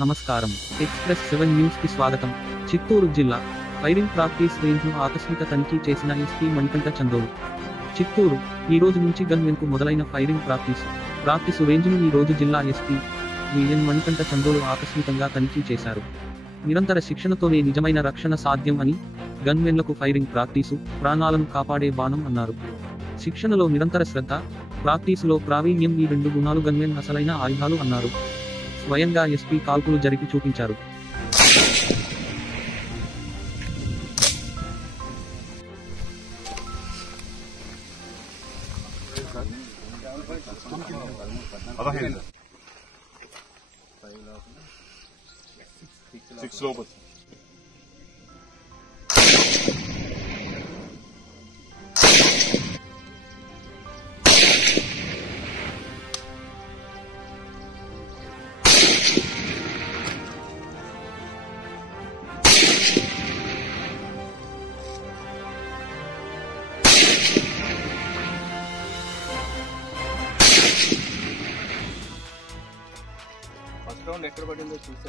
నమస్కారం. ఎక్స్‌ప్రెస్ 7 న్యూస్‌కి స్వాగతం. చిత్తూరు జిల్లా ఫైరింగ్ ప్రాక్టీస్ రేంజ్‌ను ఆకస్మిక తనిఖీ చేసిన ఎస్పీ మణికంఠ చందోలు. చిత్తూరు ఈ రోజు నుంచి గన్‌మెన్‌కు మొదలైన ఫైరింగ్ ప్రాక్టీసు రేంజ్‌ను ఈ రోజు జిల్లా ఎస్పీ విఎన్ మణికంఠ చందోలు ఆకస్మికంగా తనిఖీ చేశారు. నిరంతర శిక్షణతోనే నిజమైన రక్షణ సాధ్యం అని, గన్‌మెన్‌లకు ఫైరింగ్ ప్రాక్టీసు ప్రాణాలను కాపాడే బాణం అన్నారు. శిక్షణలో నిరంతర శ్రద్ధ, ప్రాక్టీసులో ప్రావీణ్యం ఈ 2 గుణాలు గన్‌మెన్ అసలైన ఆయుధాలు అన్నారు. స్వయంగా ఎస్పీ కాల్పులు జరిపి చూపించారు. ఫస్ట్ రౌండ్ ఎక్కడ పడిందో చూస్తే